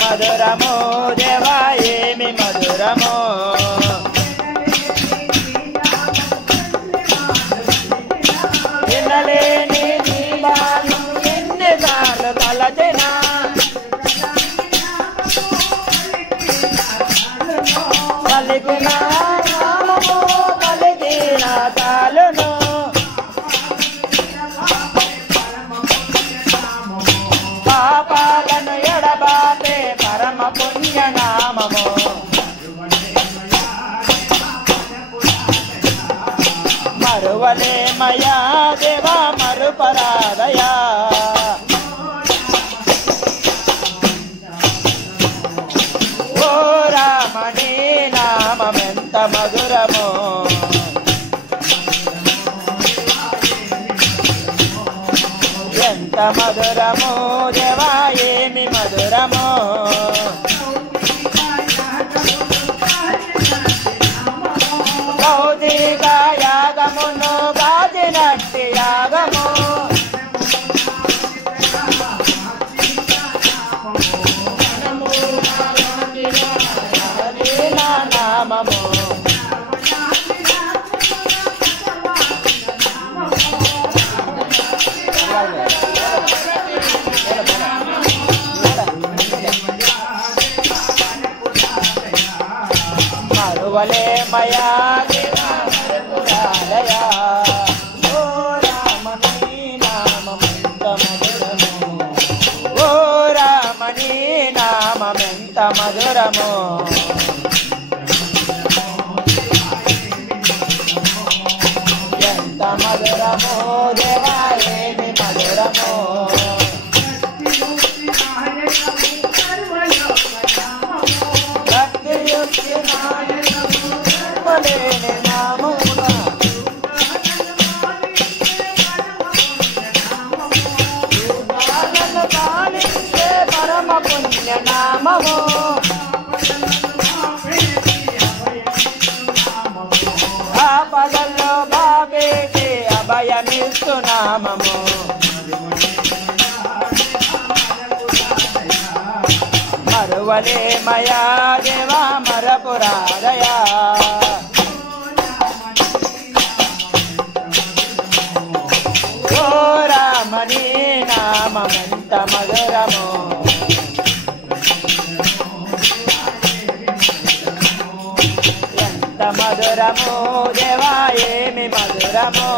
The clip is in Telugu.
మధురమో దేవా ఏమి మధురమో వినలేని దీవాలు ఎన్నిసార్లు తలచినా పలికిన నామము పలికిన తాలును పాపాలను ఎడబాపే పరమ పుణ్యనామము మరువలే మయా దేవా మరుపరాదయా ఓ రామణి నామమెంత మధురమో ఎంత మధురమో దేవా ఏమి మధురమో భౌతిక యాగమును గాచినట్టి యాగము నామము మరువలే మయా దేవాలయా ఓ రామణి నామమెంత మధురమో ఓ రామణి నామమెంత మధురమో ఎంత మధురమో దేవా ఏమి మధురమో పరమ పుణ్యనామము ఆపదల్లో బాబేకి అభయమిస్తు నామము మరువలే మయా దేవా మరపురాదయా ఓ రామణి నామమెంత మధురమో ఎంత మధురమో దేవా ఏమి మధురమో